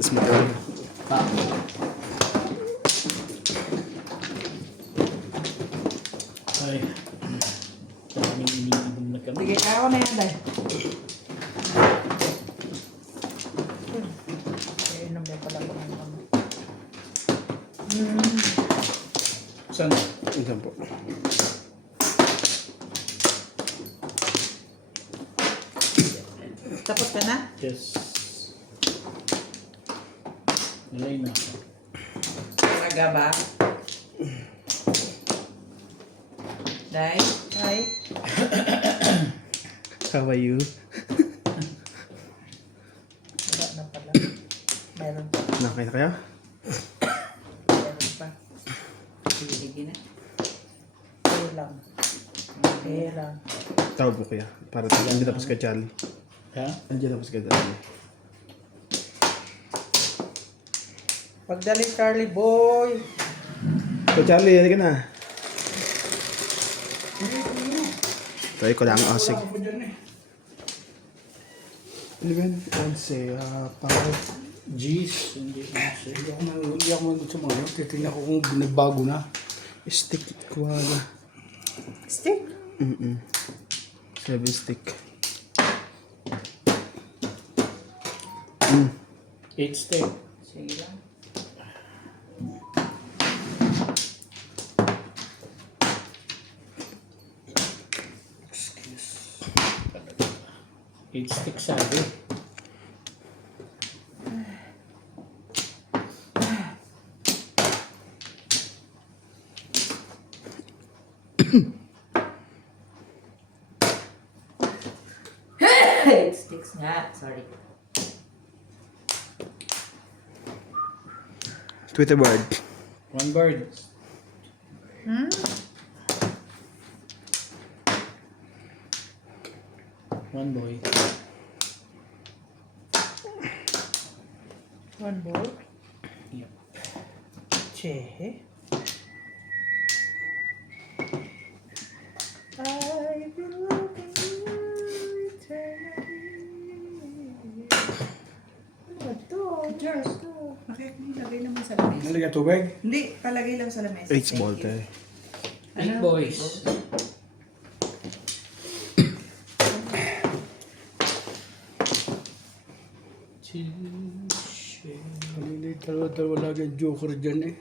Tapos matawag. Ay. Kaming iniibig na kami. Sige, kaya ko na yan, dahil. Inom din pala ko ng ano. Saan? Minsan po. Tapos ka na? Yes. Nalay na ako. Talaga ba? Dahil? Ay. How are you? Wala na pala. Mayroon pa. Nakita kayo? Mayroon pa. Sige na. Kaya lang. Kaya lang. Tawag po kuya. Para hindi tapos ka Charlie. Ha? Andiyan tapos ka Charlie. Pagdali, Charlie boy. So Charlie, halika na. Try ko lang ang asig. Ano ba yun? 11, parang Jeez. Hindi na siya. Hindi ako manood sa mga yun. Titignan ko kung binagbago na. stick ko wala. Stick. 7 stick. 8 step. Sige lang. Excuse. 8 stick sabi. It sticks nga. Sorry. Twitter board. One bird. One boy. One ball. Yep. Che. I've been loving you eternally. Ano ba ito? George. Lagay naman sa lamesa. Nalagyan tubig? Hindi, palagay lang sa lamesa. 8 ball tayo. 8 boys. Kanili, dalawa lagi ang joker dyan eh.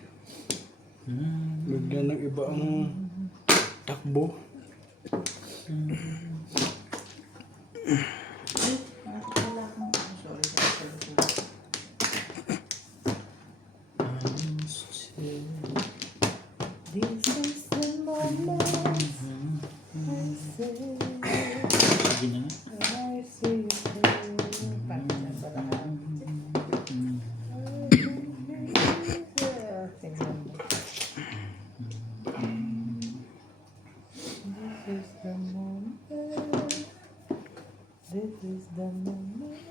Bigla ng iba ang takbo. This is the moment I say Sige na nga. I see you through. Parang pala ka. Tingnan mo. This is the moment. This is the moment.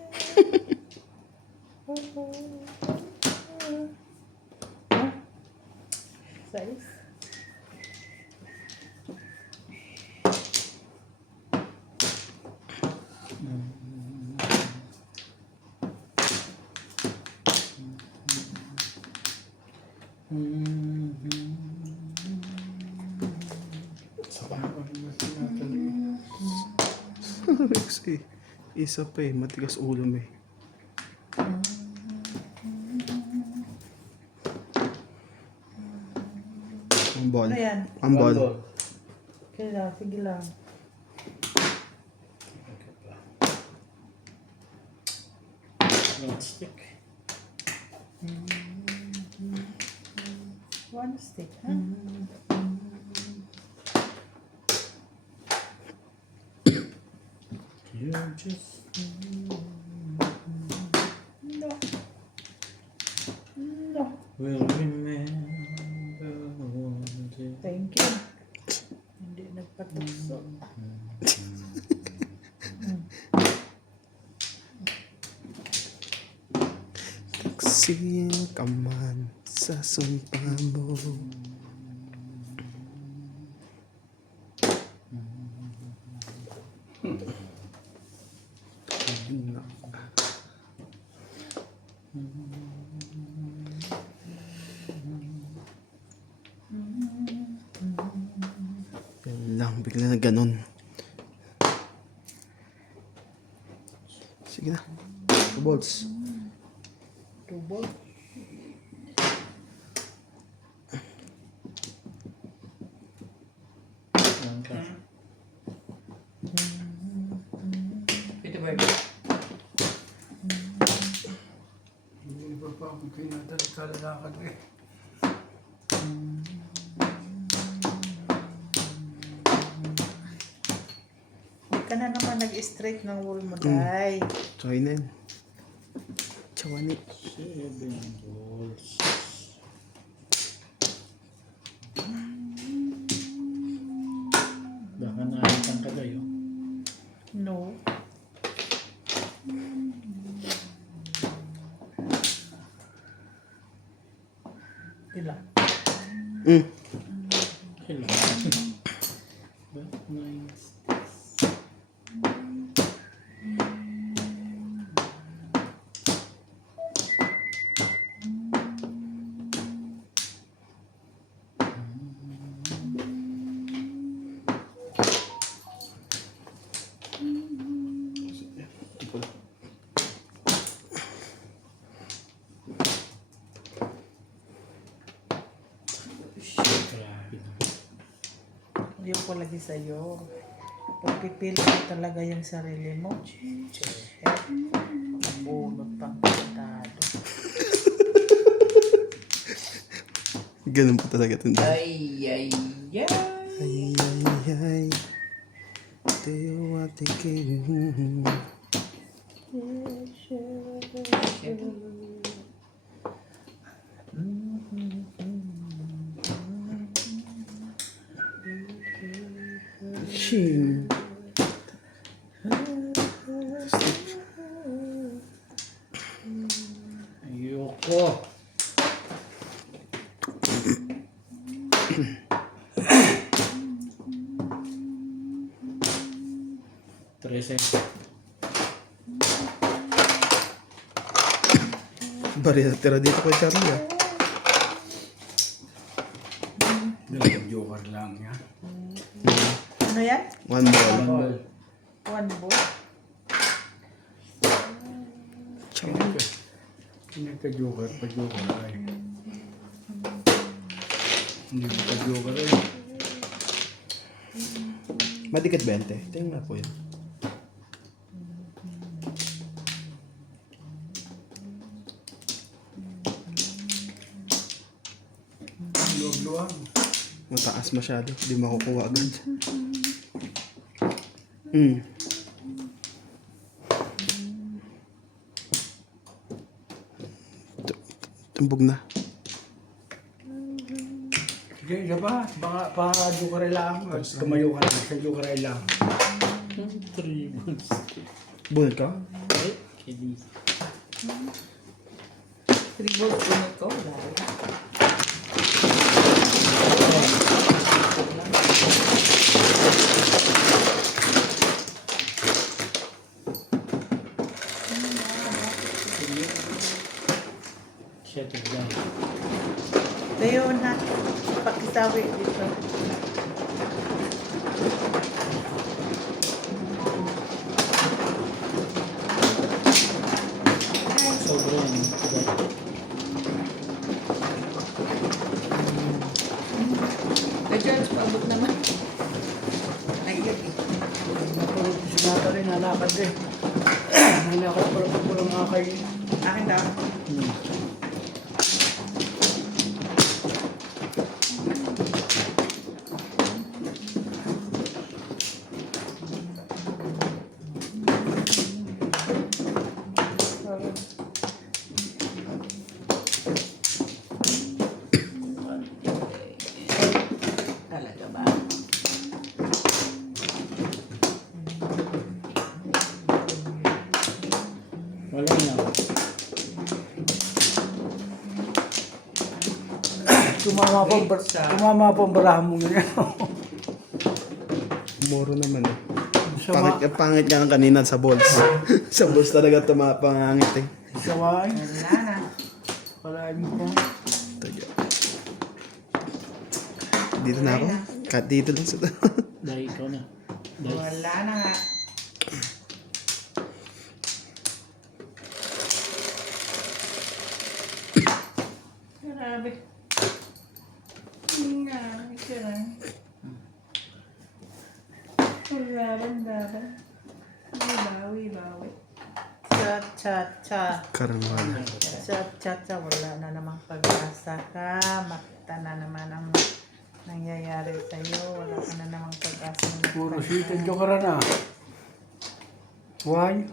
Size. Kasi isa pa eh, matigas ulo mo eh. Ang ball. Ano yan? Ang ball. Okay lang, sige lang. One stick. One stick, huh? You're just No. No. will remember one day. Thank you. Hindi nagpatukso. Taksil ka man sa sumpa mo. Bigla na ganun. Sige na. Balls. Double. Yan ka. Ito ba? Hindi ba pa ako kinatalalakad eh. Hindi ka na naman nag-straight ng wall mo, Day. Try na yun. Tsawani. 7 balls. Baka naalitan ka tayo. No. Ilan? Kailangan. But nice. Grabe na. Hindi ko lagi sa'yo. Pagpipil mo talaga yung sarili mo. Nabunot pang kantado. Ganun po talaga ito. Ay, ay, ay. Ay, ay, ay. Do you want to kill? Shing. Ayoko. Trece. Bari tira dito kay Charlie ah. Dalawang joker lang yan. Ano yan? One ball. Ball. One ball? Pinagka-joker pa joker ay. Hindi ko pa joker eh. Madikit 20. Tingnan po yun. Luwag-luwag. Mataas masyado. Hindi makukuha agad. Tumbog na. Sige, isa pa. Baka pa-joker lang. Tumayo ka lang. Sa joker lang. 3 balls. Bunod ka? Ay, kidis. 3 balls bunot ko. Wala. Shut it down. Tayo na. Pakisawi dito. Sobrang. Ay, Charles, paabot naman. Ay, yun eh. Napulog ko si Nata rin. Nalakad eh. Nalakad pala pag walang akay. Akin daw. Talaga ba? Wala na. Tumama pa ang barahan mo ngayon. Moro naman eh. Sama. Pangit nga ng kanina sa balls. Sa balls talaga pangangit eh. Saway. Wala na. Wala mo pa. Dito na ako. Cut dito lang sa Dahil ikaw na. Dahil Wala na nga. Grabe. Nga, ito lang. Laban. Bawi. Cha. Karma. Cha. Wala na namang pag-asa ka. Makita na naman ang nangyayari sa'yo. Wala ka na namang pag-asa. Puro sita joker na. Why?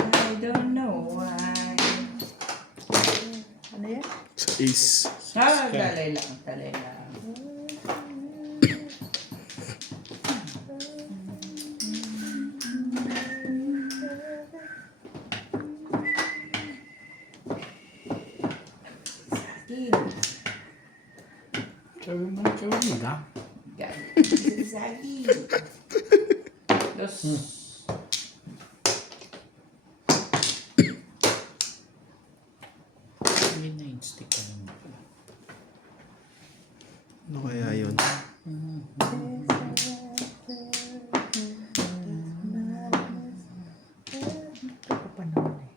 I don't know why. Ano yan? Sa ace. Talay lang. Sabi mo na. Zagi. Dos. may 9 stick ka naman pala. Ano kaya yun? Ito ko pa naman eh.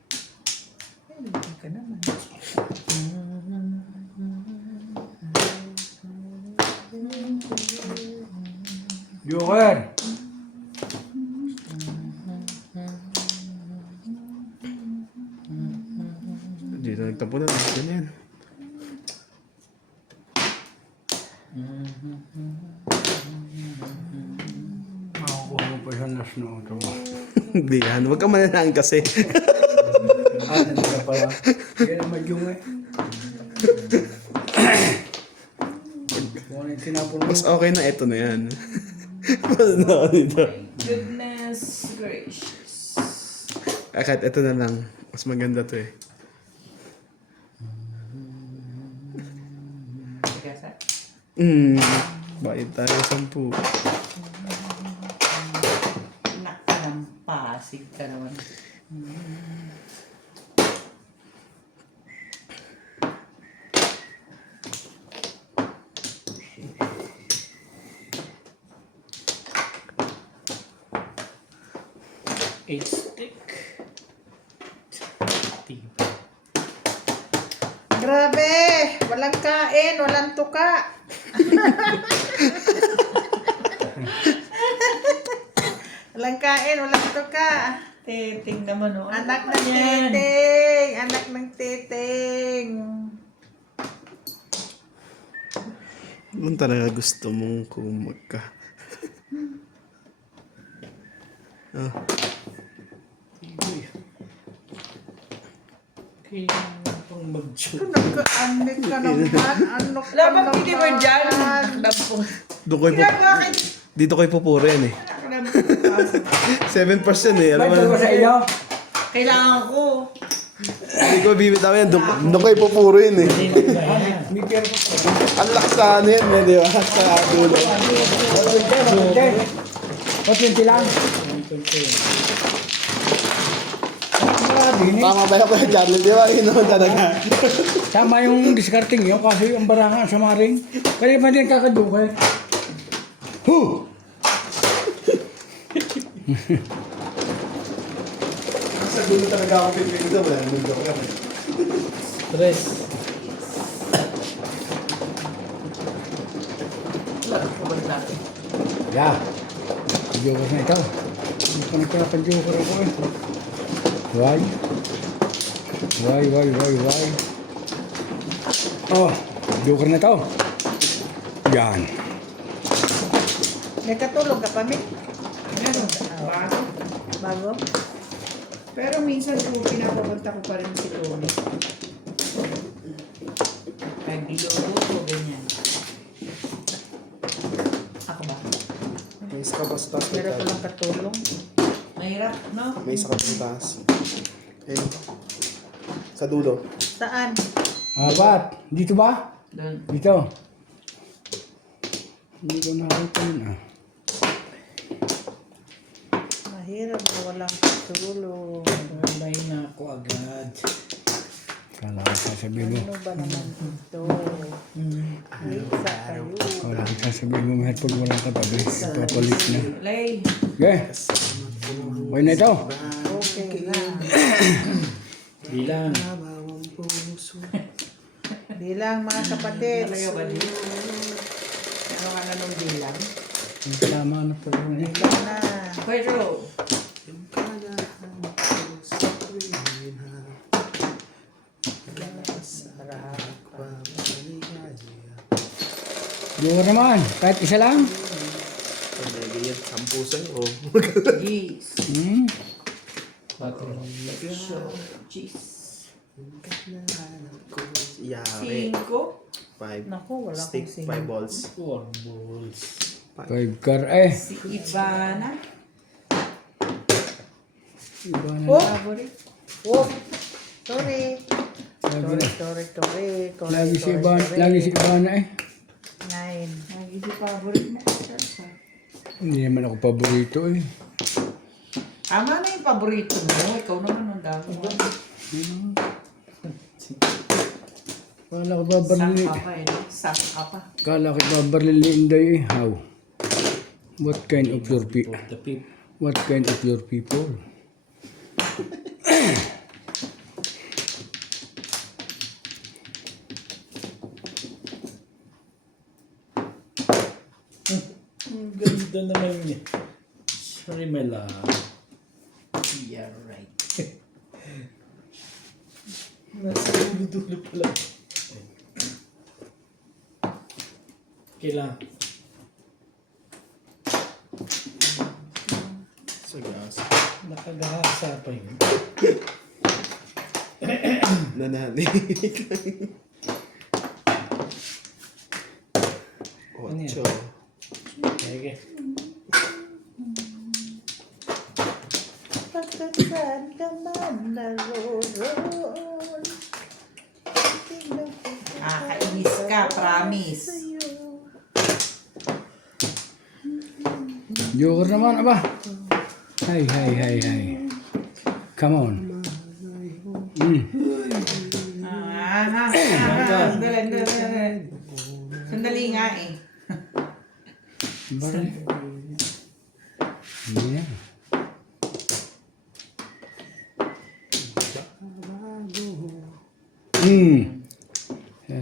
Hindi ka naman. Joker! Dito nagtapunan. Ganyan. Makakuha mo pa siya na snow. Hindi yan. Huwag ka mananahan kasi. Hindi ka pala. Kaya naman yung eh. Kung ano yung tinapon mo. Mas okay na ito na yan. Ano dito? Goodness gracious. Kahit ito na lang. Mas maganda to eh. Gasa. Bayad tayo 10. Nakalampasig ka naman. Eight stick. Grabe! Walang kain, walang tuka. Walang kain, walang tuka. Titing naman oh. Anak ng titing! Anak ng titing! Ano talaga gusto mong kumagka? Ah, Kailangan pang mag-joke. Nagka-anik ka naman. Ano ka Labang naman? hindi mo dyan. Dampong. doon ko'y dito ko'y pupuro yan eh. 7% eh. Alam mo Ito ba sa iyo? Kailangan ko. Hindi ko bibitaw yan. Doon ko'y pupuro yan eh. May pera pa. Ang lakas sa ano yan eh, di ba? Sa dulo. 20 lang. Tama ba yung Kuya Charlie? Di ba? Ginoon talaga. Tama yung discarding yun kasi ang barangan sa maring. Kaya pa din kakadukay. Sa dulo talaga ako pipili wala nang joker. Stress. Kabal natin. Yeah. Joker na ito. Hindi pa nagkakajoker ako eh. Why? Oh, joker na ito. Yan. May katulog ka pa, Mick? Meron. Bago. Bago? Pero minsan kung pinapapunta ko pa rin si Tony. Nagluluto ko ganyan. Ako ba? May isa ka ba sa taas? Meron ko lang katulong. Mahirap, no? May isa ka ba sa taas? Ayun. Sa dulo. Saan? Apat. Dito ba? Doon. Dito. Hindi ko nakita yun ah. Mahirap na walang katulong. May na ako agad. Kala ko sasabihin mo. Ano ba naman ito? Isa kayo. Kala ko sasabihin mo mahal pag walang katabi. Papalit na. Lay. Okay. Okay na ito. Okay na. Bilang. Bawang puso. Bilang mga kapatid. Talaga ba niya? Ano ka na nung bilang? Ang kalama na po yun eh. Bilang na. Pedro! Yung kanahan ko sa tuwina. Pagpapaligaya. Joker naman. Kahit isa lang. Pagdagayat, 10 sa'yo. Jeez! Hmm. 4. Jeez! Yung kanahan ko. Yari. 5? 5. Naku, wala Stick, akong 5 balls. 4 balls. 5 car eh. Si Ivana? Iba na. Oh! Favorite? Oh! Sorry. Lagi na. Sorry. Lagi si Iban. Lagi si Ibana eh. 9. Lagi si favorite mo. Hindi naman ako paborito eh. Tama na yung paborito mo. Ikaw naman ang dami mo. Kala ko babarili. Saan ka pa eh. Saan ka pa. Kala ko babarili ni Inday eh. How? What kind of your people? For the pip. What kind of your people? Ang ganda naman niya. Sorry, my love. Yeah, right. Nasa dulo pala. Kailangan. Sa gas. Nakagahasa pa yun. Nananinig lang. 8. Okay. Pagkasaan ka man naroon. Nakakainis ka, promise. Joker naman, aba. Hi. Come on. Sandali. Sandali nga eh. Bakit? Hindi na.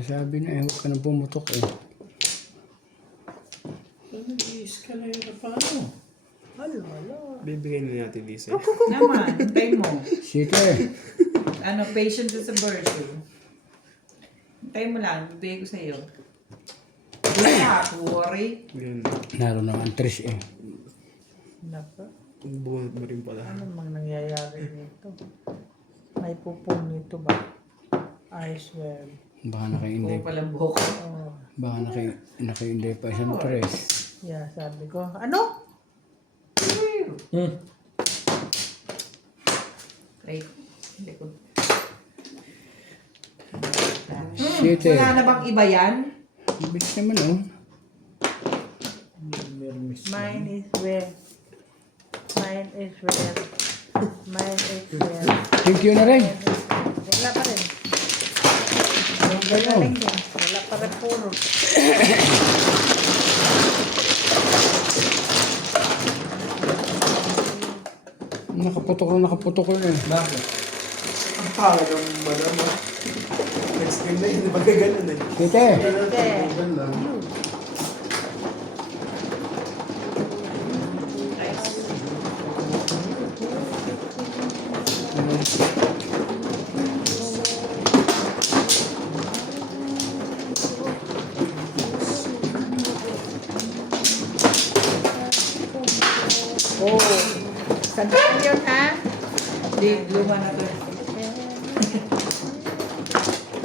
Sabi na eh, huwag ka nang pumutok eh. Nag-i-escalate na paano? Bibigay na natin Lisa. Naman, hintay mo. Sige. Ano, patient sa virtue. Hintay mo lang, bibigay ko sa'yo. Hindi ka, worry. Yun. Naroon naman Trish eh. Nako, Bunot mo rin pala. ano mang nangyayari nito? May pupong nito ba? I swear. Baka naka-inday Oo palang buhok. Oh, Baka naka-inday pa isang Trish. yeah, sabi ko. Ano? Right. Hindi ko. Sige. Wala na bang iba yan? Ibig naman oh. Meron miss. Mine is where. Mine is where. Mine is where. Thank you na rin. Wala pa rin. Wala rin din. Wala pa rin puro. Nakaputok na eh. Bakit? Ang talagang madam ah. Next game na yun, di ba ganun eh? Tite. Okay. Oh, sandaan yun ha? Hindi, luma na to.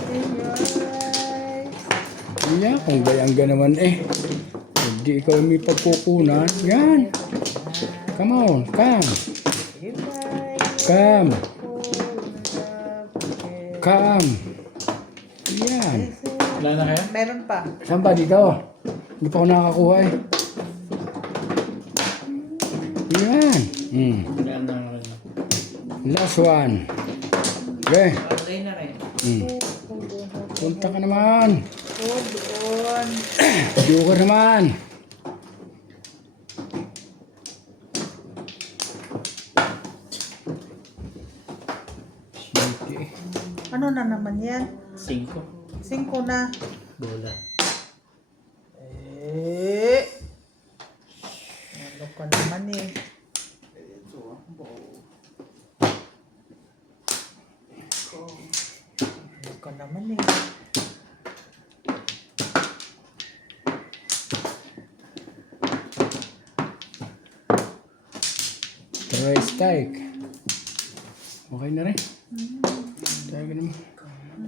In your eyes. Yan, kung bayang ka naman eh. Hindi ikaw may pagkukunan. Yan. Come on, come. In my Come. full Come. Yan. Wala na kaya? Meron pa. Saan ba dito? Hindi pa ako nakakakuha eh. Yan. Wala na kaya. Last one. Okay. Okay na rin. Hold on. Punta ka naman. Hold on. Joker naman. Siyete. Ano na naman yan? 5. 5 na. Bola. Ano ka naman eh. Ano ka naman eh. Try strike. Okay na rin. Tayo ka naman.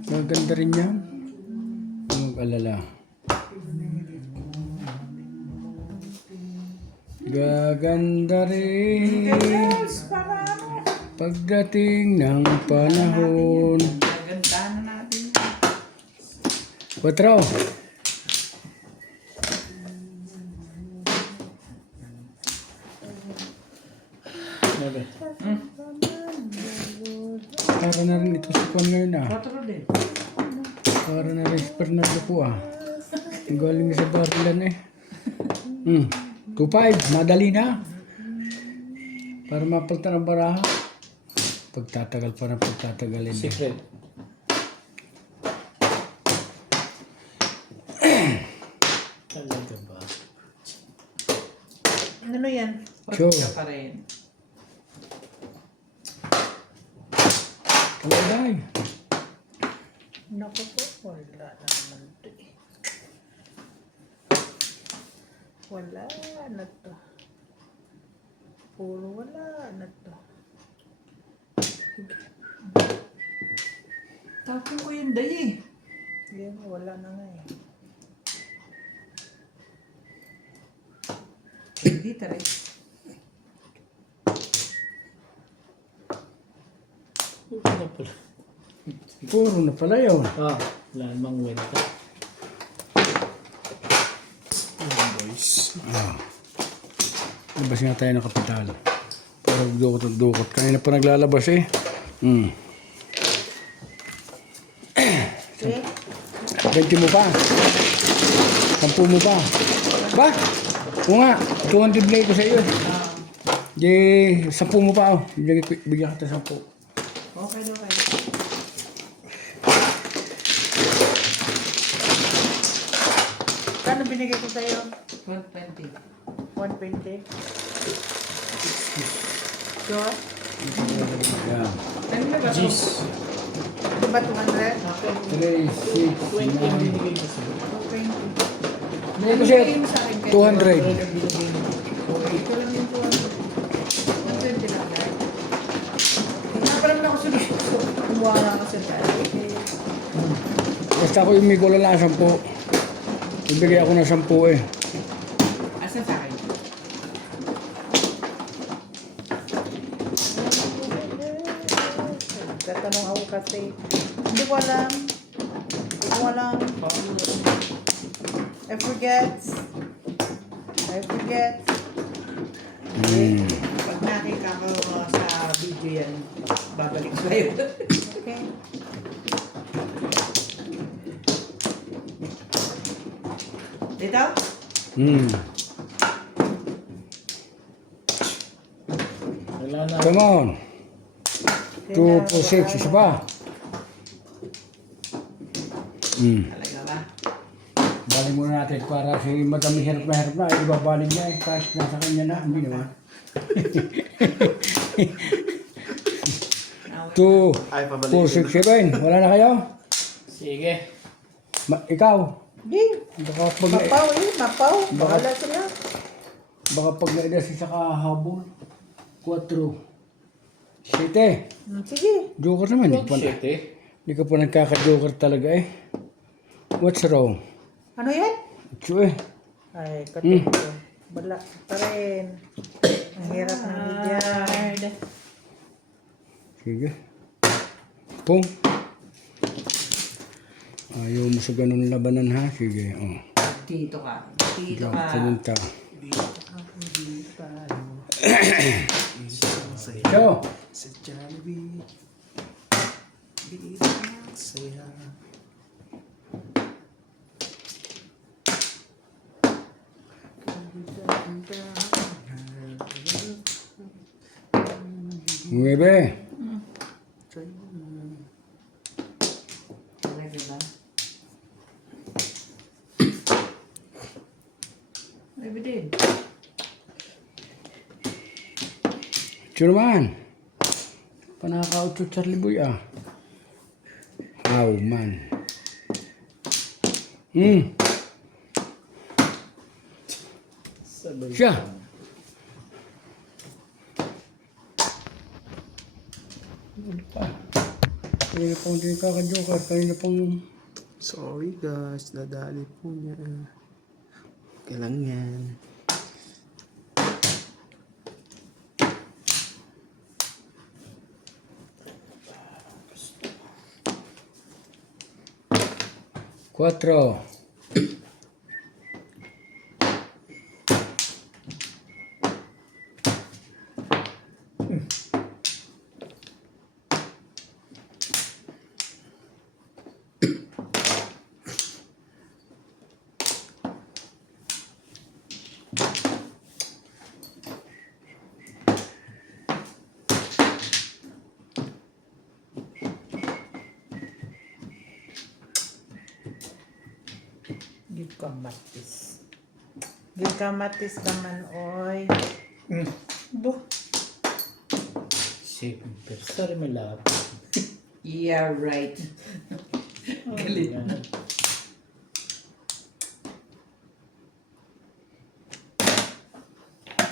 Maganda rin yan. Huwag mag-alala. Gaganda rin pagdating ng panahon. Ganda na natin. 4. Ano? Para na rin ito si Juan ngayon ah. 4 din. Para na rin si Fernando po ah. Ang galing sa Barlan eh. 2-5, madali na. Para mapalta ng baraha. Pagtatagal pa ng pagtatagalin. Secret. Talaga ba? Ano yan? Sure. Ka pa rin. Kalagay. Naku po, wala na naman to eh. Wala na to. Puro wala na to. Tapos ko yung day eh. Yan, wala na nga eh. Hindi taray. Ano pala? Puro na pala yun. Ah, wala namang wenta. Labas nga tayo ng kapital. Para dukot-dukot. Kanina pa naglalabas eh. Okay? 20 mo pa. 10 mo pa. Ba? Oo nga. 200 na ito sa iyo. Di, 10 mo pa. Bigyan kita 10. Okay, okay. Kano binigay ko sa'yo? 120. 120? Sure? Yan. Kanina ba? Jeez. Ito ba 200? 3, 6, 20 ang 9. binigay ko sa'yo. 220. Ano kasi? Yung sa akin, 200. Ano ang binigay mo? Ito lang yung 200. 120 lang guys. Hindi pa naman ako sunod. Kumuha na ako sa tayo. Basta ako yung may kulang lang 10. Ibigay ako ng 10 eh. Asan sa akin? Tatanong ako kasi. Hindi ko alam. Hindi ko alam. I forget. Pag nakita ko sa video yan, babalik ko sa'yo. Okay. Dito? Wala na. Come on. 2 po 6. Isa pa. Talaga ba? Balik muna natin para si madami hirap na. Ay, ibabalik niya eh. Kahit nasa kanya na. Hindi naman. 2, 4, 6, 7. Wala na kayo? Sige. Ikaw. Game. Baka pag Mapaw eh. Mapaw. Bahala sila. baka pag naidas sa kahabol. 4. 7. Sige. Joker naman. Hindi ka pa nagkaka-joker talaga eh. What's wrong? Ano yan? Ito eh. Ay, katulad ko. Wala pa rin. Ang hirap ng bigyan. Sige. Pong. Ayaw mo sa ganun labanan ha. Sige. Oh. Dito ka. Dito ka. Salunta. So. Sa Jollibee. saya. Nuebe. Talaga ba? Maybe din. Ito naman. Panaka-8 Charlie Boy ah. How man. Sabay. Siya. Ano pa? Kanina pang hindi kaka-joker. Kanina pang... Sorry guys, nadali po niya. Okay lang yan. Cuatro. Give kamatis. Give kamatis naman, oy. Bo. Siyempre. Sorry, my love. Yeah, right. Galit na.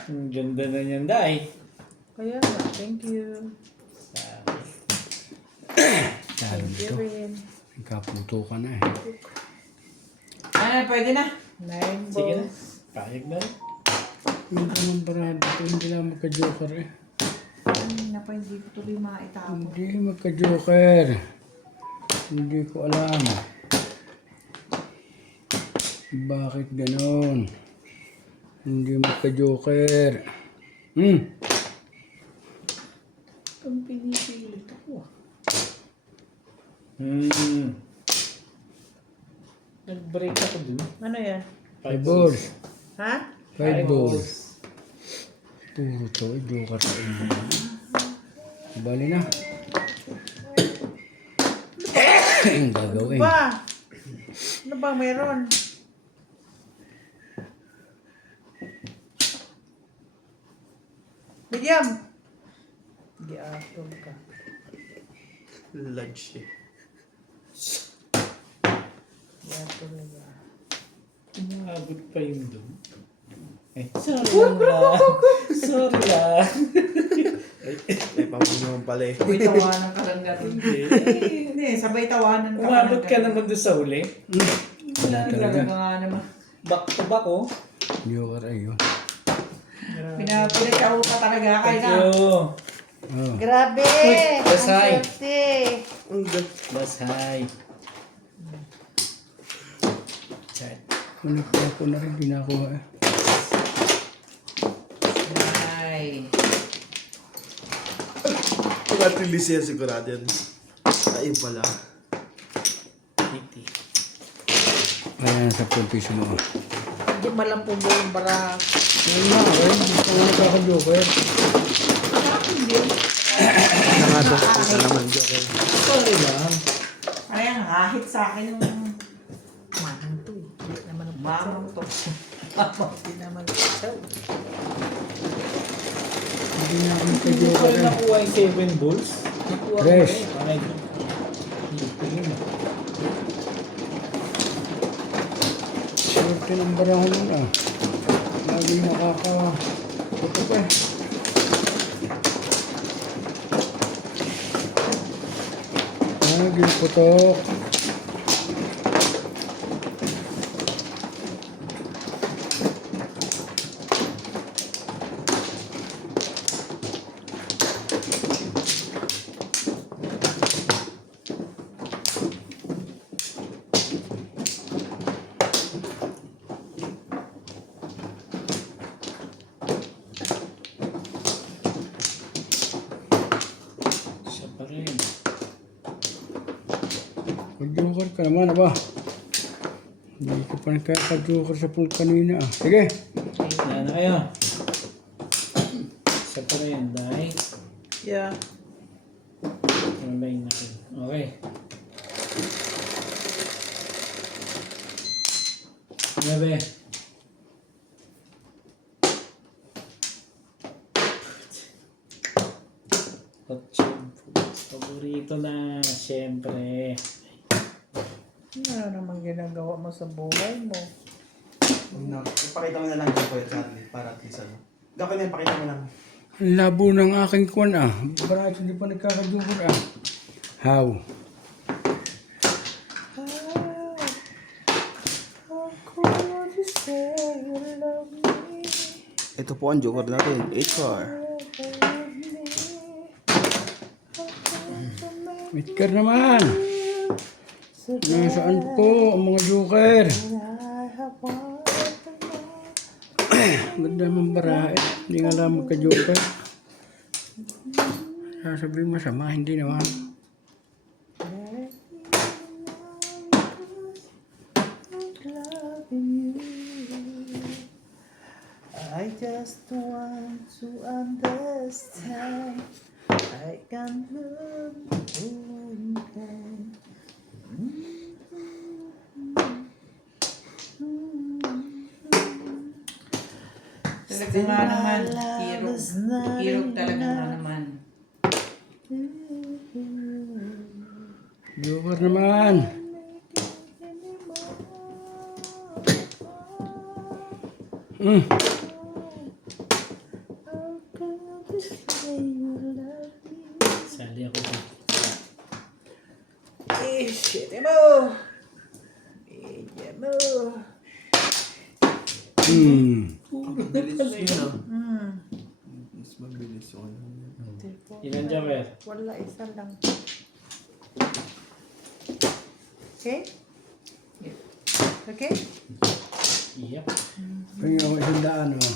Ang ganda na niyan, Day. Kaya nga, thank you. Sabi Thank you ito. rin. Nagkaputo ka na eh. Pwede na. 9 Sige na. balls. Payag na rin. Hindi naman barado ito. Hindi lang magka-joker eh. Kanina pa hindi ko tuloy maitapon. Hindi magka-joker. Hindi ko alam. Bakit ganon? Hindi magka-joker. Ang pinipilit ako. Nag-break ako dun. Ano yan? 5 balls. Ha? 5 balls. Puro to. Joker sa inyo. Bali na. Ang gagawin. Ba? Ano ba meron? Bigyan. Giatol ka. Lodge eh. Giatol ka. Umabot pa yun dun. Eh, sorry lang. Sorry lang. May pampun naman pala eh. Sabay tawanan ka lang gano'n. Hindi, sabay tawanan ka Umabot ka ganun. naman doon sa uli. Wala na Talaga. talaga nga naman. Back to back, oh. Joker ay yun. Pinapulit ako pa talaga kayo Thank na. you. Oh. Grabe! that's Ang high. swerte. Ang ganda. That's high. Chat. Kunik na ako na rin. Ginakuha eh. Ay. Kung at release yan sigurado yan. Ayun pala. 80. Kaya sa 10 piso mo. Hindi malang po yung bara. Ayun nga. Hindi ko nga nagkaka-joker. Nakadok ko ka naman joker. Sorry lang. Kaya nga, kahit sa akin yung Manang to eh. Hindi naman ang mamang to. Hindi naman ang Hindi na ako Hindi ko nagka-joker rin eh. nakuha yung 7 balls. Nakuha ko Fresh. rin. Panay ko. Ipin. Swerte ng barahon nun ah. Lagi nakaka-puto pa eh. Lagi putok. Siya pa rin. ka naman, aba. Hindi ko pa nakaka-joker sa pool kanina. Sige. Wala na kayo. Isa pa rin, dahil. Yeah. Ano ba yung nakin? Okay. Gabi. Paborito na, siyempre. Ano naman ginagawa mo sa buhay mo? Ipakita mo na lang dyan po yung Charlie para at least ano. Gawin na, ipakita mo lang. Ang labo ng aking kwan ah. Bakit hindi pa nagkaka-joker ah? How? Ito po ang joker natin, HR. Midcar naman. Nasaan po ang mga joker? Ganda naman barahe. Hindi nga lang magka-joker. Sasabihin masama, hindi naman. I just want to understand. I can love you again. Talaga nga naman. Kirog. Kirog talaga nga naman. Joker naman. Sali ako dito. Shit mo! mo! Mabilis yun ah. Mas mabilis yun. Ilan joker? Wala, isa lang. Okay? Okay? Yep. Kaya ako isang daan oh.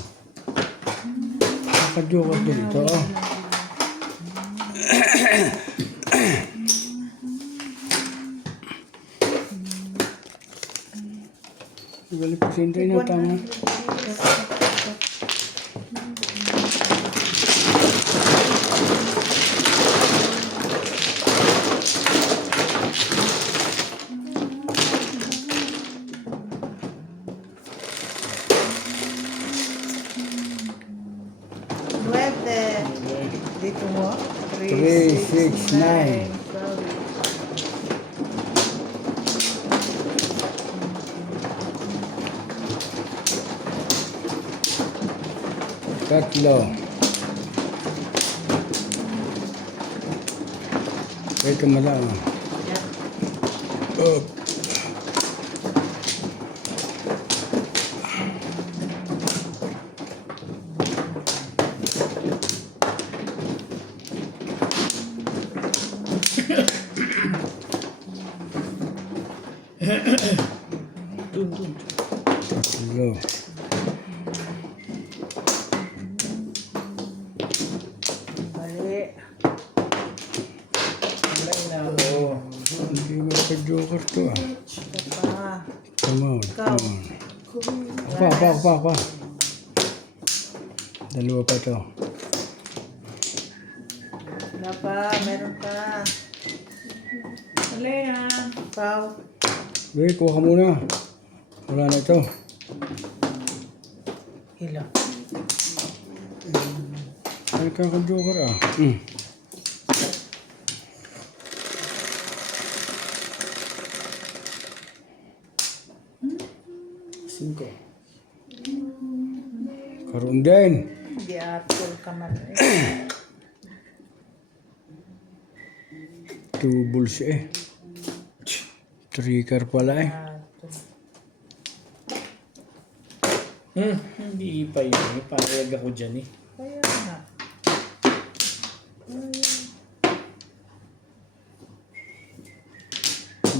Naka-joker din ito oh. Balik ko siyempre na tama. Dito mo? 3, 6, 9. Sorry. Tatlo. Ito mo lang. Oh. Tatlo. Mali. Ilan na ako? Hindi mo ka-joker to ah. Ito pa. Come on, Ikaw. come on. Pa. Dalawa pa to. Wala pa. Meron pa. Wala yan. Pau. Wait, kuha ka muna. Wala na ito. Hila. Ay, kaka-joker ah. Cinco. Karoon din. Hindi apple ka man eh. 2 bulls eh. 3 car pala eh. Hindi pa yun. Parehag ako dyan eh. Kaya nga.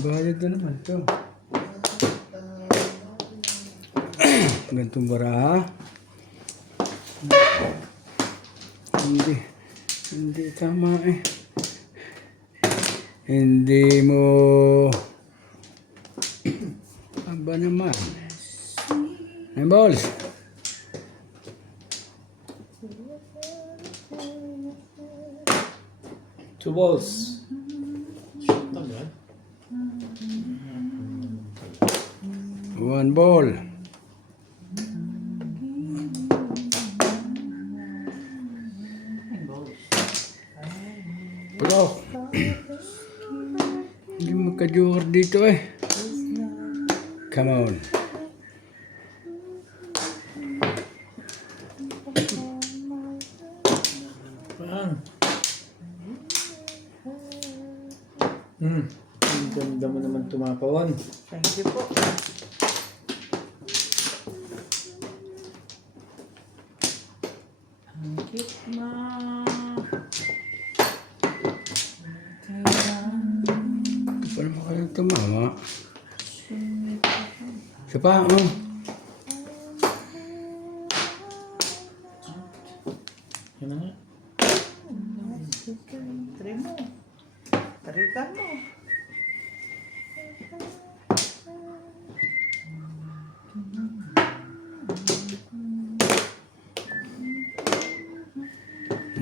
Bayad na naman to. Gantong baraha. Hindi tama eh. Hindi mo Aba naman. Nine balls. Two balls. Tagal. One ball. Bro. Hindi magka-joker dito eh. Come on. Parang. Ang ganda mo naman tumapawan. Thank you po. Ang cute na. Paano mo kayo tumama? Siya pa, oh. Yan na nga. Try mo. Tarikan mo.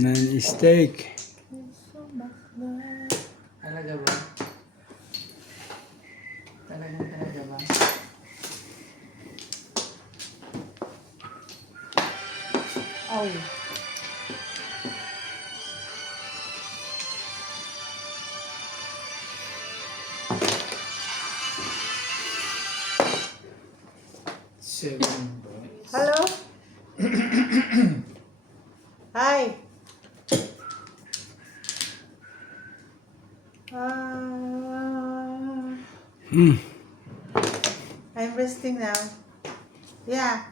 Non-steak. Talaga ba? Talaga ba? Ow. Seven balls. Hello? Hi. I'm resting now. Yeah.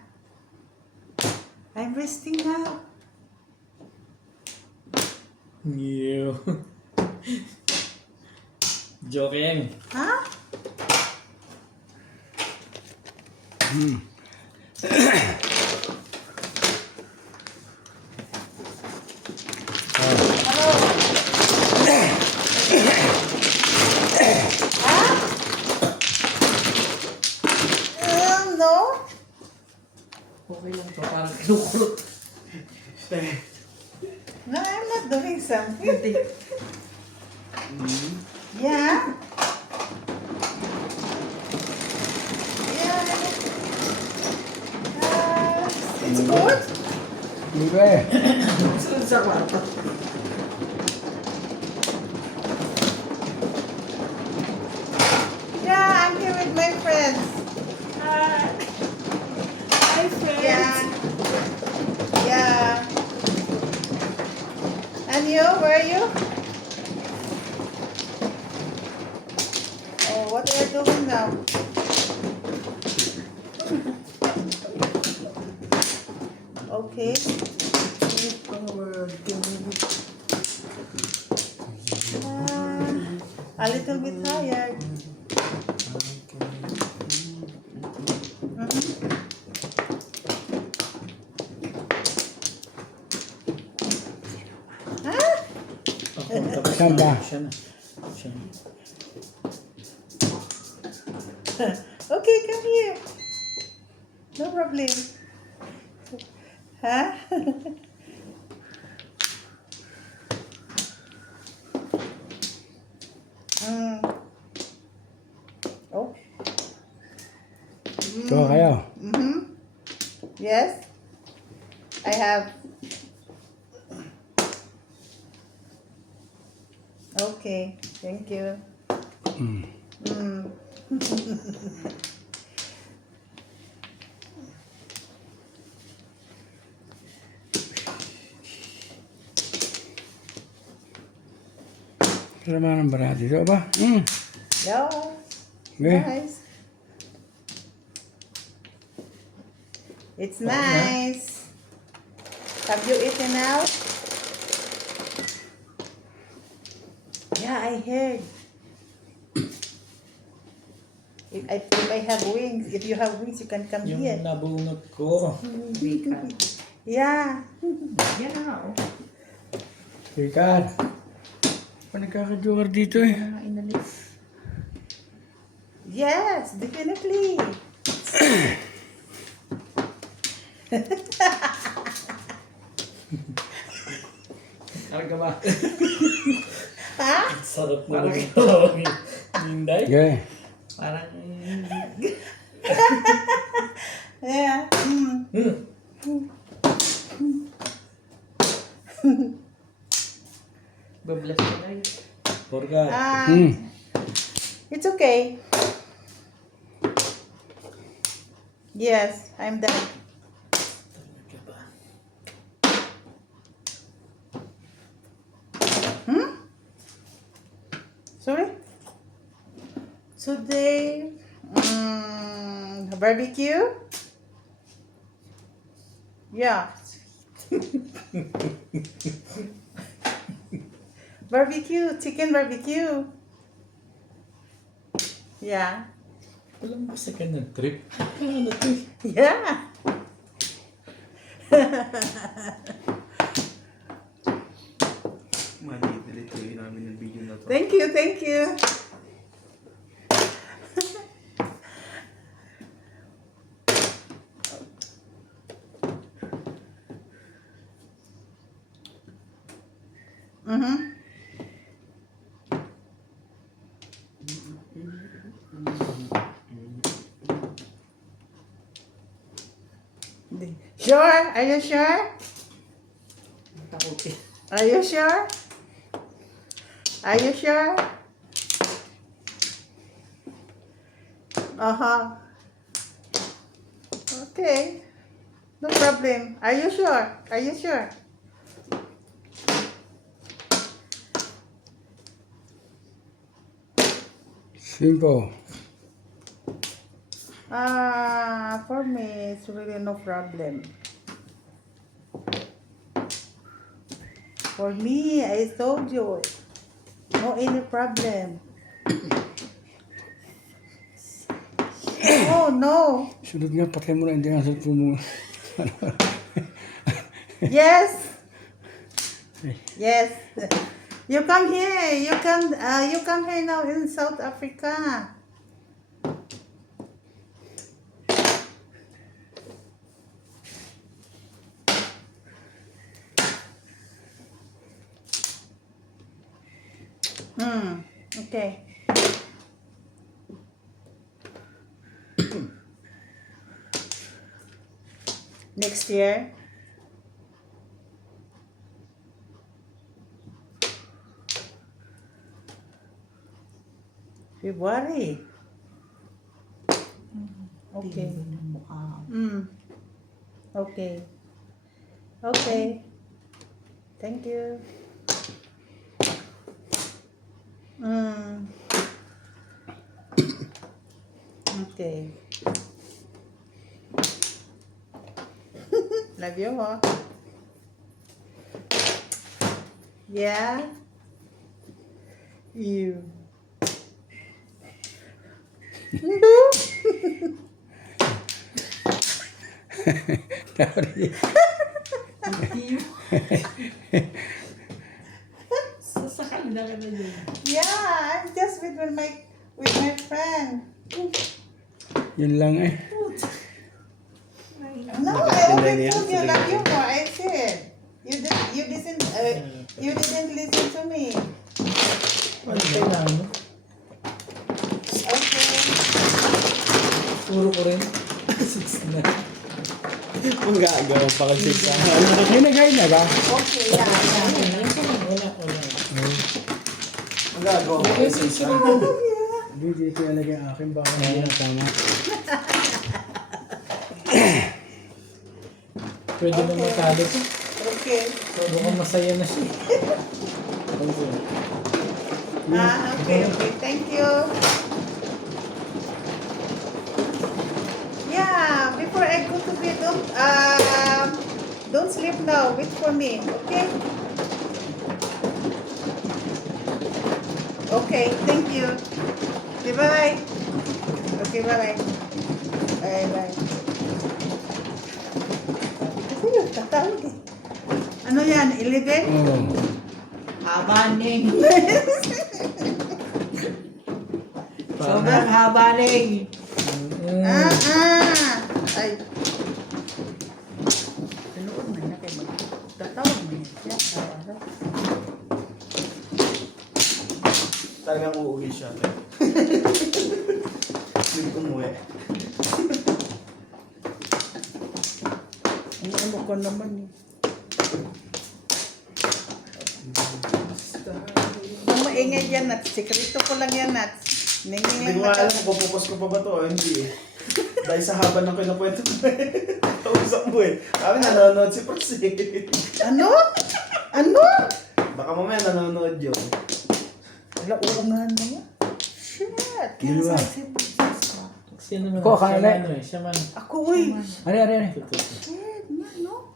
I'm resting now. Ew. Joking. Huh? No? Okay lang to. Parang kinukulot. No, I'm not doing something. Hindi. Yeah. Yeah. It's good. Hindi ba eh. Sunod sa kwarto. Yeah, I'm here with my friends. Hi, friends. Yeah. Yeah. And you, where are you? Oh, what are you doing now? Okay. A little bit tired. Huh? Saan ba? Siya na. Siya na. Okay, come here. No problem. Huh? Oh. Ito kayo. Yes. I have. Okay. Thank you. Sama ng barati. Ito ba? Yeah. Okay. Nice. It's nice. Have you eaten now? Yeah, I heard. If I have wings, if you have wings, you can come Yung here. nabunot ko. Yeah. Yan na nga, oh. Ikan. Pa nagkaka-joker dito eh. Mga inalis. Yes, definitely. Ano ka ba? Ha? Sarap na rin ito. Hinday. Okay. Parang... Yeah. Bablas ka na yun. Forgot. It's okay. Yes, I'm done. Sorry? Today, barbecue? Yeah. Barbecue, chicken barbecue. Yeah. Alam mo sa kanyang trip. Ano to eh? Yeah. Mali-delete ko yun namin ng video na to. Thank you, thank you. Mm-hmm. Sure? Are you sure? Takot eh. Are you sure? Are you sure? Uh-huh. Okay. No problem. Are you sure? Are you sure? Simple. For me, it's really no problem. For me, I told you, no any problem. Oh, no. Sunod nga, patay mo na, hindi nga sa mo. Yes. Yes. You come here. You come here now in South Africa. Okay. Next year. February. Okay. Okay. Okay. Thank you. Okay. Love you, huh? Yeah. You. Sasakal na ka na dyan. Yeah, I'm just with my friend. Yun lang eh. No, I already told you love you more. I said you didn't listen to me. Ano kailangan mo? Okay. Puro ko rin. 6 na. Ang gagawa pa kasi sa... Ginagay na ba? Okay, yeah. Wala. Ang gagawa pa kasi sa... Hindi, dito nalagay ang akin. Baka hindi na tama. Pwede na magkalo to. Okay. So, mukhang masaya na siya. Okay. Thank you. Yeah, before I go to bed, don't sleep now. Wait for me, okay? Okay, thank you. Okay, bye. Okay, bye. Bye. Kasi yun, tatawag eh. Ano yan, 11? Oo. Abaning. So, Sobrang haba ning. Ay. Tinuod na na kayo magtatawag mo yan. Siya, araw-araw. Talagang uuwi siya. Hindi umuwi. Ang ano ko naman eh. Ang maingay yan, Nats. Sekreto ko lang yan, Nats. Ninging Hindi lang ko alam kung pupupos ko pa ba to o hindi eh. Dahil sa haba ng kinukwento ko eh. Kausap mo eh. Kami nanonood si Pros eh. Ano? Ano? Baka mamaya nanonood yun. Wala, uungahan mo yan. Shit. Di ba? Sino man? Ko, Siya kanala. man, eh. Siya man. Ako, uy. Are. Shit, man, no?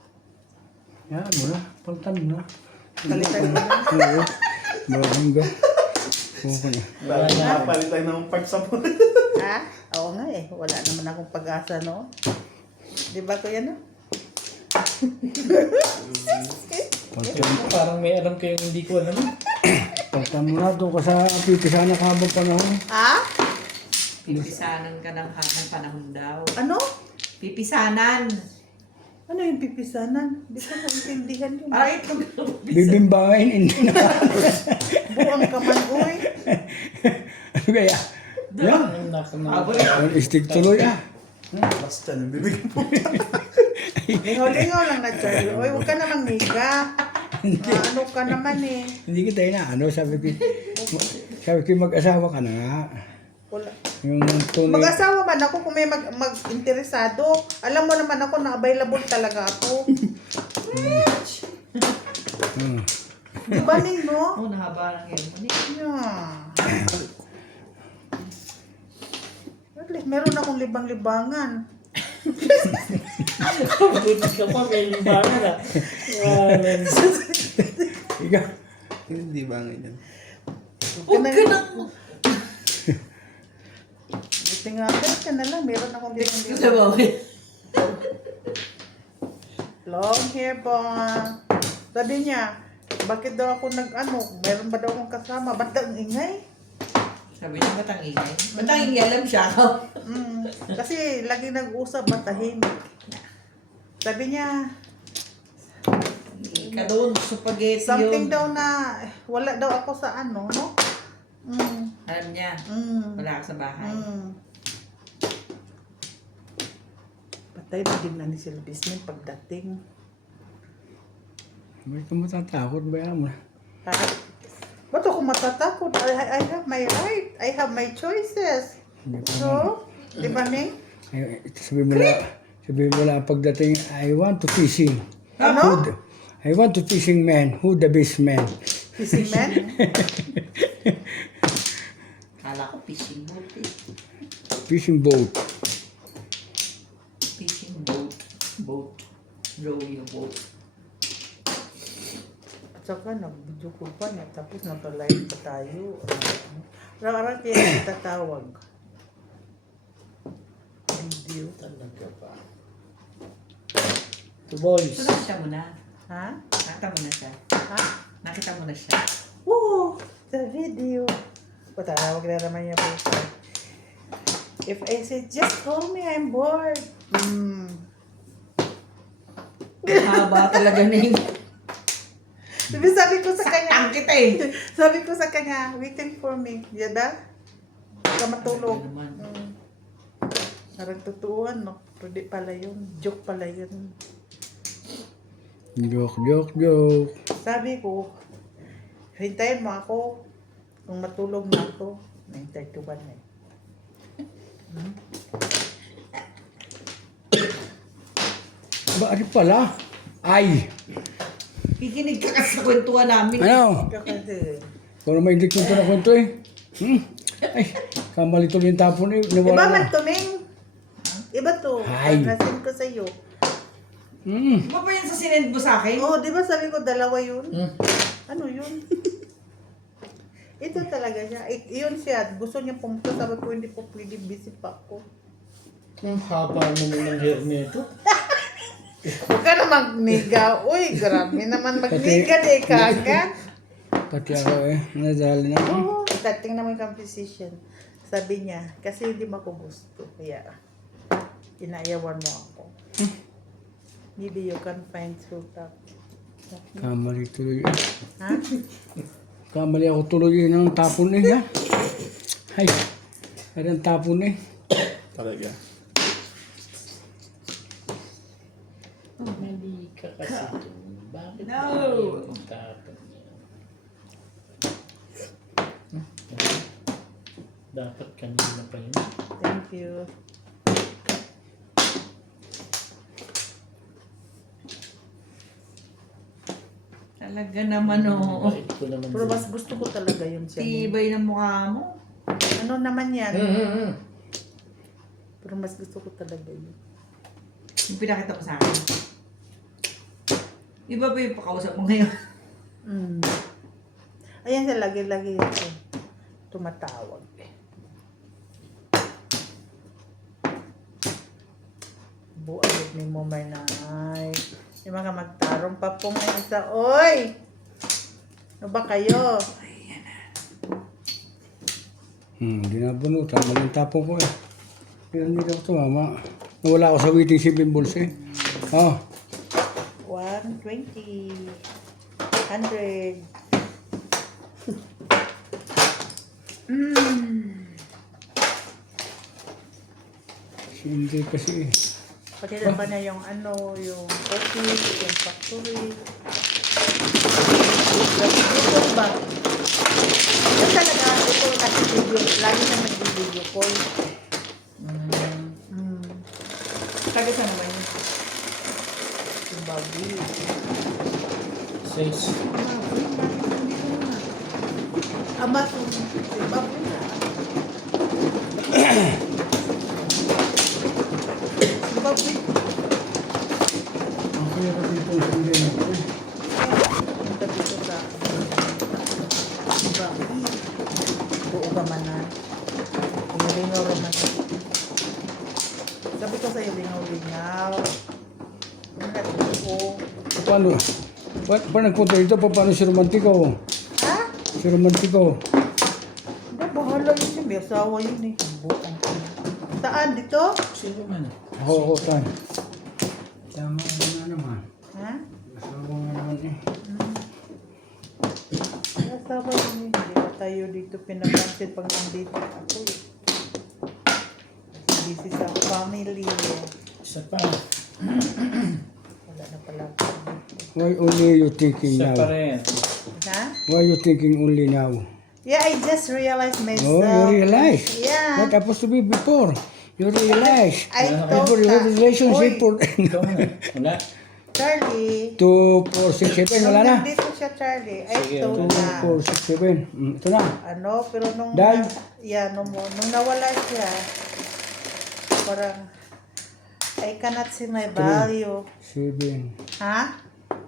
Yan mo na. Palitan mo na. Palitan mo na. Oo. Maraming ga. Oo na. Dahil nakapalitan ng parts sa mo. Ha? Oo nga eh. Wala naman akong pag-asa, no? Di ba ko yan, no? Parang may alam kayong hindi ko alam. Palitan mo na doon ka sa pipisa na kabang panahon. Ha? Pipisanan ka ng habang panahon daw. Ano? Pipisanan. Ano yung pipisanan? Di ko naintindihan yun. Ay, ito. Bibimbangin, hindi na. Buang ka man, uy. Ano kaya? Yan. Ang nakama. Ang stick tuloy ah. Basta nang bibigyan mo. Lingaw-lingaw lang na, Charlie. Uy, huwag ka namang higa. Ano ka naman eh. Hindi kita inaano. Sabi ko mag-asawa ka na nga. Wala. Yung tunay. Mag-asawa man ako kung may mag-interesado. Alam mo naman ako na available talaga ako. Hmm. Di ba, Ning, no? Oh, nahaba lang yan. Yeah. At least, meron akong libang-libangan. Buti ka pa, may limbangan ah. Walang. Ikaw. Hindi ba ngayon? Huwag ka na. Buti nga, pero ka na lang. Meron akong libang-libangan. Long hair ba? Sabi niya, bakit daw ako nag-ano? Meron ba daw akong kasama? Ba't daw ang ingay? Sabi niya, ba't ang ingay? Ba't ang ingay? Alam siya. Kasi lagi nag-usap, matahimik. Sabi niya, Ka doon, spaghetti something yun. daw na wala daw ako sa ano, no? Alam niya, wala ka sa bahay. Patay na din na ni Silvismin pagdating. Ba't ka matatakot ba yan mo? Ha? Ba't ako matatakot? I have my right. I have my choices. So, di ba, Ning? Sabi mo lang pagdating, I want to fishing. Ano? I want to fishing man. Who the best man? Fishing man? Kala ko fishing boat eh. Fishing boat. Fishing boat. Boat. Row yung boat. At saka, nag-video ko pa niya. Tapos, nag-live pa tayo. Araw-araw kaya kita tawag. Video. Talaga ba? The boys. So, nakita mo na. Ha? Nakita mo na siya. Ha? Nakita mo na siya. Woo! Sa video. Patawag na naman niya po. If I say, just call me, I'm bored. Haba talaga na yung Sabi ko sa kanya, saktan kita eh. sabi ko sa kanya, waiting for me. Yan ba? Huwag ka matulog. Ano naman? Parang tutuan, no? Pero di pala yun. Joke pala yun. Joke. Sabi ko, hintayin mo ako kung matulog na ako. 9:31 na eh. Ba, ano pala? Ay! Kikinig ka kasi sa kwentuhan namin. Ano? Ikaw kasi. Kung may hindi kwento na kwento eh. Ay, kamali tuloy yung tapon eh. Iba Nawala man na. tuming. Iba to. Hi. Nasin ko sa'yo. Di ba pa yun sa sinend mo sa akin? Oh, di ba sabi ko dalawa yun? Ano yun? Ito talaga siya. Yun siya. Gusto niya pumunta. Sabi ko hindi po pwede. Busy pa ako. Ang haba naman ng hair nito. Huwag ka na magniga. Uy, grabe naman magniga eh. Kagad. Pati ako eh. Nadali na. Oo. Dating naman yung composition. Sabi niya, kasi hindi mo ako gusto. Kaya, inayawan mo ako. Maybe you can find through that. Kamali tuloy. Ha? Kamali ako tuloy ng tapon ha. Ay, parang tapon Talaga. Mali ka kasi doon. Bakit No! ang tapon niya? Dapat kanina pa yun. Thank you. Talaga naman, oh. Bait ko naman. Pero mas gusto ko talaga yun siya. Tibay ng mukha mo. Ano naman yan? Mm-hmm. Pero mas gusto ko talaga yun. Yung pinakita mo sa akin. Iba ba yung pakausap mo ngayon? Mm. Ayan siya, lagi-lagi ito. Tumatawag. Buagod ni mo, Marnay. Yung mga magtarong pa pong na isa. Oy! Ano ba kayo? Hindi na bunutan. Maling tapon ko Pero hindi ako tumama. Nawala ako sa waiting si Bimbols Oh, 120. 100. hindi kasi Pati na pa na yung ano, yung office, yung factory. Ito ba? Ito talaga, ito kasi video, lagi na nag-video call. Taga saan naman yun? Yung babi. Says, Amazon, yung babi na. Yung babi. ang kaya kasi itong hindi na Yung tabi ko sa yung babi. Buo ka man na. Yung lingaw naman. Sabi ko sa'yo, lingaw-lingaw. Yung natuko. Paano? Paano nagpunta dito? Paano si Romantico? Ha? Si Romantico. Hindi, bahala yun siya. May asawa yun eh. Bukan ko na. Saan? Dito? sino man? Oo, tayo. Tama na naman. Ha? Asawa nga naman May asawa yun eh. Hindi ba tayo dito pinapansin pag nandito ako eh. Busy sa family eh. Isa pa. Wala na pala. Why only you thinking Isa now? pa rin. Ha? Why you thinking only now? Yeah, I just realized myself. Oh, you realize? Yeah. What supposed to be before? You realize? I thought Before you have a relationship Oy, for Ikaw na. Wala. Charlie. 2, 4, 6, 7, wala na. Nandito siya, Charlie. I Sige, thought 2, na. 4, 6, 7. Ito na. Ano, pero nung... Dahil? Yeah, nung nawala siya, parang, I cannot see my value. 7. Ha?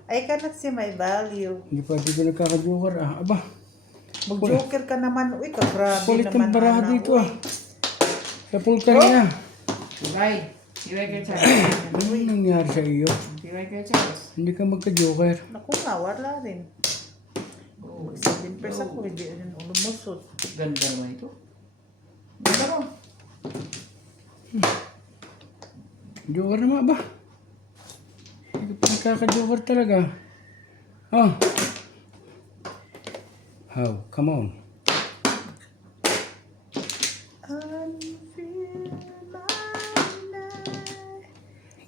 I cannot see my value. Hindi pa dito nagkaka-joker Aba, Mag-joker ka naman. Uy, kagrabe kulit naman. ng baraha Ana. dito Uy. Sa pool kanina. Bye. Tibay ka, Charles. Ano nangyari sa iyo? Tibay ka, Charles. Hindi ka magka-joker. Naku nga, wala rin. Mag-7 ako, hindi rin lumusot. Ganda naman ito. Ganda mo. Joker naman ba? Hindi pa nagkaka-joker talaga. Oh. How? Come on.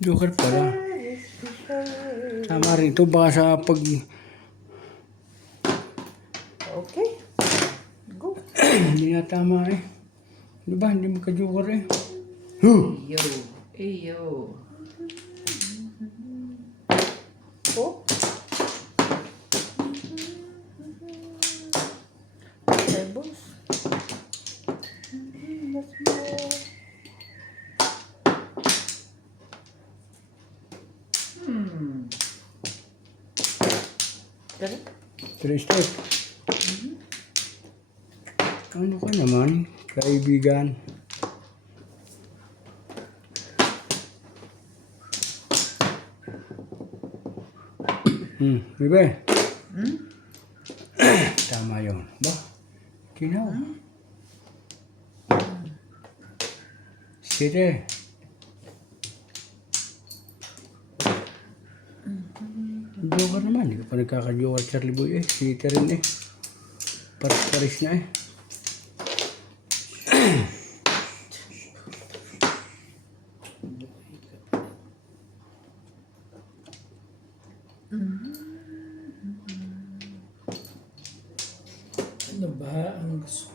Joker pala. Tama rin ito. Baka sa pag... Okay. Go. Hindi na tama Di ba? Hindi magka-joker Huh! Yo. Yo. Go. Okay, boss. Mas mo. Dali. 3 step. Ano ka naman, kaibigan? Bebe. Tama yun. Ba? Kinaw. Sige. Joker naman. Hindi ka pa nagkaka-joker, Charlie Boy eh. Sita rin eh. Paris na eh. Ano ba ang gusto?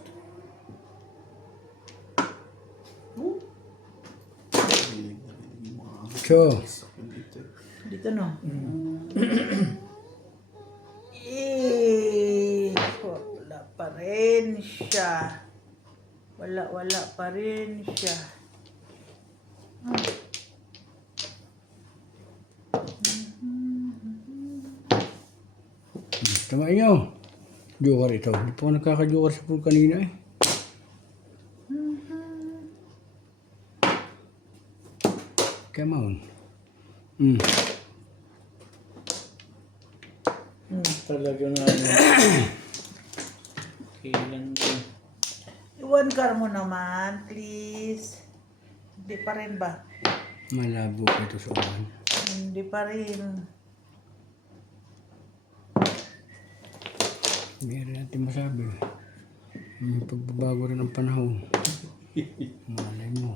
So, Dito no. Wala pa rin siya. Wala pa rin siya. tama nyo. Joker ito. Hindi po ako nagkaka-joker sa pool kanina eh. Come on. Talaga nga. Kailan yun? Iwan ka mo naman, please. Hindi pa rin ba? Malabo ko ito sa ulan. Hindi pa rin. Meron natin masabi. May pagbabago rin ng panahon. Malay mo.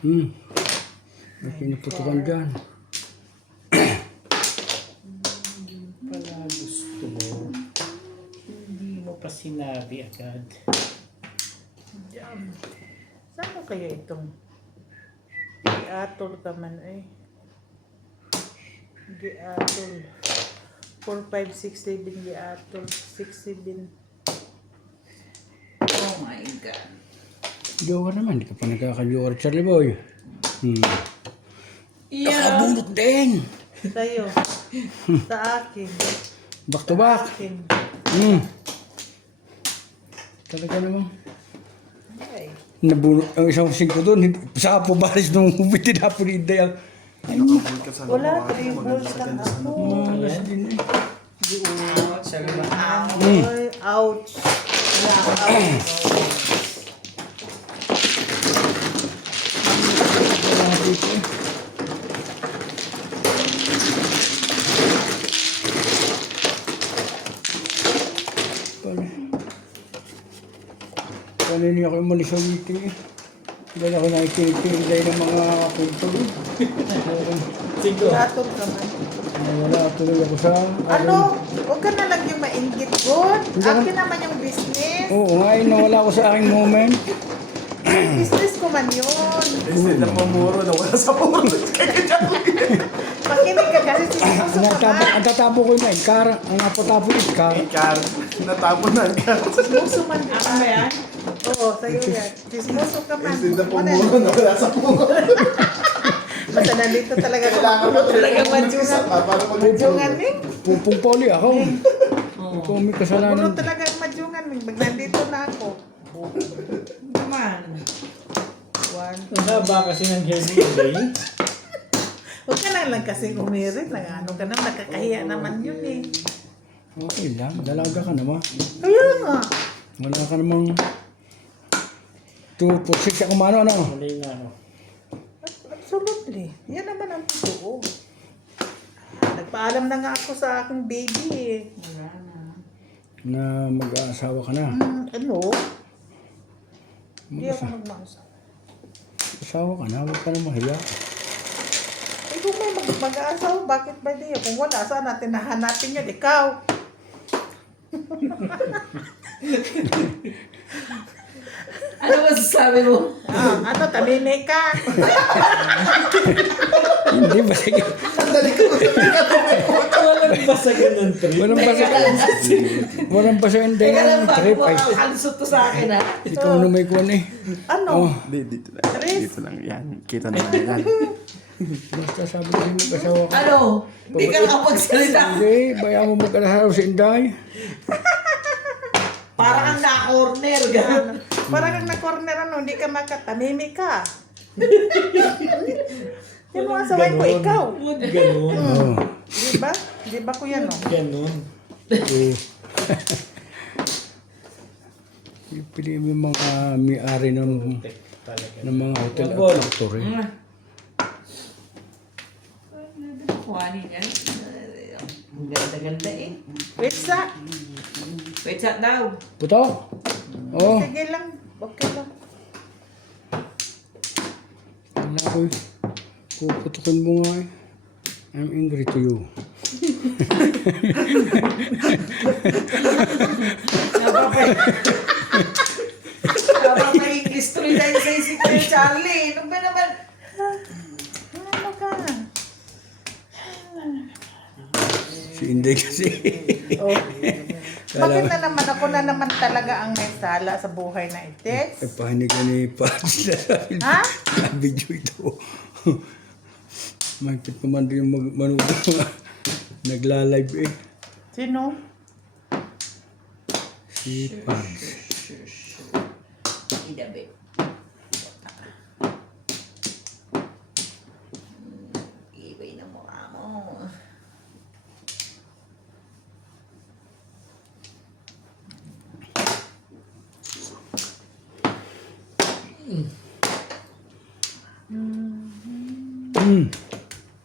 May pinaputukan dyan. Pala gusto mo. Hindi mo pa sinabi agad. Diyan. Saan mo kaya itong giatol ka man eh? Giatol. 4, 5, 6, 7 giatol. 6, 7. Oh my God. Joker naman. Hindi ka pa nagkaka-joker, Charlie Boy. Yeah. Nakabunot din. Sa'yo. Sa akin. Back to back. Akin. Talaga naman. Ay. Nabunot ang isang singko doon. Sa po baris nung bitin na po ni Inday. Nakabul ka sa Wala, loob. 3 balls lang ako. Malas din eh. Ay, ouch. Ouch. Wala dito eh. Kanina ako umalis sa meeting eh. Dahil ako nakikinig dahil ng mga kwento eh. Sige. Giatol ka man. Wala tuloy ako sa... Ano? Huwag ka na lang yung mainggit, God. Akin naman yung business. Oo nga eh, nawala ako sa aking moment. Business ko man yun. Instead na pamuro na wala sa puro. Makinig ka kasi sinuso ka man. Ang tatapo ko yun na ikar. Ang napatapo yun ikar. Car, natapon na car. Sinuso man di Ako ba? ba yan? Oo, sa'yo yan. Sinuso ka man. Instead na pamuro na wala sa puro. Basta nandito talaga ako. Kailangan mo Talaga madjungan. para Madjungan, Ming. Pupong poli ako. Ikaw may Puno kasalanan. talaga ang madjungan, Ming. Pag nandito na ako. Naman. 1. Ang haba kasi ng hair ni Inday. Huwag ka na lang kasi umirit. Ano ka na, nakakahiya naman yun eh. Okay lang, dalaga ka naman. Kaya nga. Wala ka namang... 2.6 ako mano, ano? Mali na ano. Absolutely. Yan naman ang totoo. Nagpaalam na nga ako sa aking baby eh. Wala na. Na mag-aasawa ka na. Ano? Hindi ako magmasa. Asawa ka na, huwag ka na mahiya. Eh kung may mag-aasawa, bakit ba di? Kung wala, saan natin nahanapin yun? Ikaw. Ano masasabi mo? Ano, tamimik ka. Hindi ba sige? Walang basa ganun, Tri. Walang basa. Walang basa hindi Teka lang, ng bago trip mo ay. kalusot to sa akin ha. Ikaw na may kuwan eh. Ano? Oh, Dito lang. Chris? Dito lang. Yan. Kita na yan. basta sabi ko sa'yo mag-asawa ka. Ano? Hindi ka nakapagsalita. Hindi, bayan mo mag-alahaw si Inday. Parang kang na-corner. Gano'n. Parang kang na-corner ano, hindi ka makatamimik ka. Yan mo asawain ko, ikaw. Huwag ganun. Oh. Di ba? Di ba ko yan oh? Ganun. Eh. Pili mo yung mga may-ari ng Talaga. mga hotel One ball. at factory. Kuhanin yan. Ang ganda-ganda eh. Pizza. Wait, shot daw. Puto? Oo. Sige lang. Okay lang. Wala ko eh. Puputukin mo nga eh. I'm angry to you. Napapahingis tuloy tayo sa isip ko yung Charlie. Ano ba naman? Ano ka? Si Inday kasi. Oh. Bakit na naman ako na naman talaga ang may sala sa buhay na itis? Pahanig ka ni Pats na Ha? video ito. Mahigpit naman din yung manood. Nagla-live eh. Sino? Si Pats. Idabi. Ibay na mukha mo.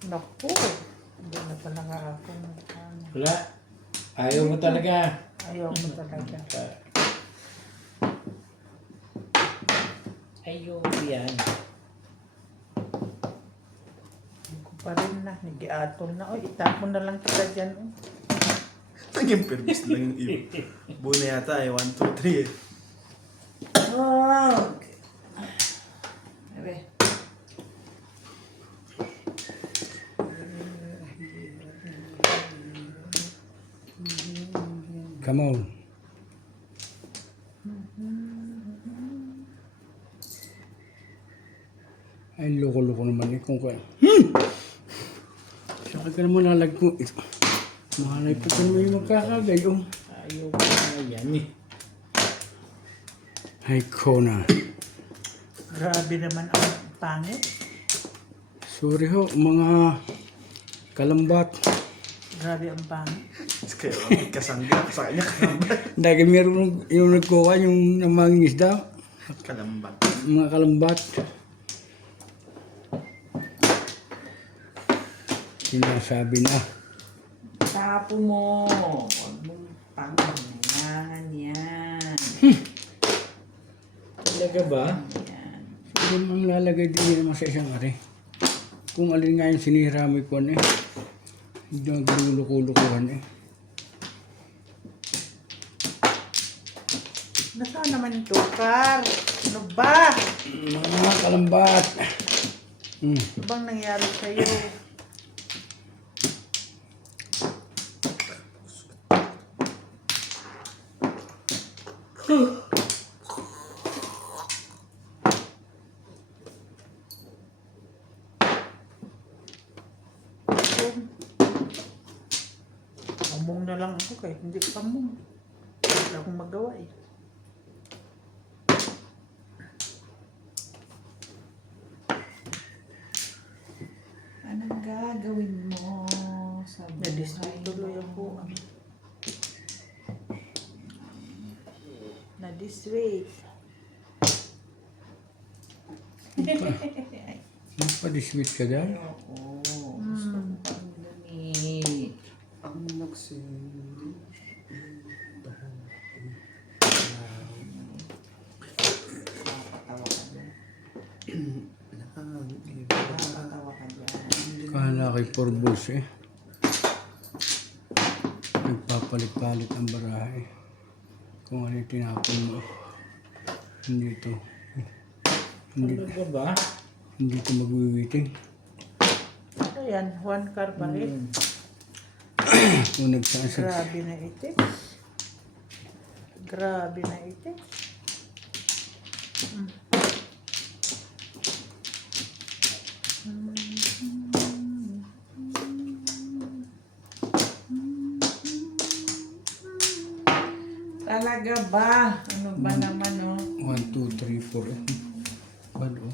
Naku. Hindi na talaga ako. Wala. Ayaw mo talaga. Ayaw ko talaga. Ayaw ko yan. Hindi ko pa rin na. Nagiatol na. Oy, itapon na lang kita dyan. Oh. Naging permis lang yung iyo. Buo na yata eh. 1, 2, 3 eh. Oh. Abe. Come on. Ay, loko-loko naman eh. Kung kaya. Saka ka naman lalag mo. Malay pa ka naman yung magkakagay. Oh. Ayaw ko nga yan eh. Ay, Kona. Grabe naman ang pangit. Sorry ho, mga kalambat. Grabe ang pangit. Kaya kasangga. Sa kanya kalambat. Dahil meron yung nagkuha yung mga isda. Kalambat. Mga kalambat. Sinasabi na. Tapo mo. Huwag mong pangangailangan yan. Talaga ba? Yan. Hindi mang lalagay din naman sa isang ari. Kung alin nga yung sinira mo ko eh. Hindi ang gululukuhan eh. Nasaan naman yung tukar? Ano ba? Mga kalambat. Ano bang nangyari sa'yo? Among na lang ako kahit hindi ka among. Wala akong magawa eh. Anong gagawin mo sa buhay Na-distract tuloy mo? ako. Na-distract. Magpa-diswit ka dyan. Oo. Gusto ko pang dumi. Ang nagsindi. Napatawa ka dyan. Napatawa ka dyan. Kala kay Porbos eh. Nagpapalit-palit ang barahe. Kung ano yung tinapon mo. Hindi ito. Talaga ba? Hindi ito magwiwiting. Ayan, one car pa rin. Kung nagsasag. Grabe na itis. Grabe na itis. Talaga ba? Ano ba naman, oh? 1, 2, 3, 4 eh. Bad oh.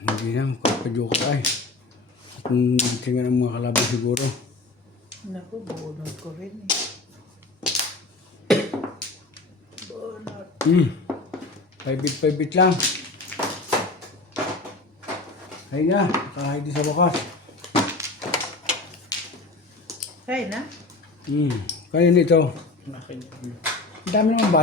Hindi na, magpapajoke ka ay. Kung tingnan ang mga kalaban siguro. Naku, bunod ko rin eh. Bunod. 5 bit lang. Ay na, kahit di sa wakas. Kaya na? Kaya nito. Akin. Ang dami naman ba?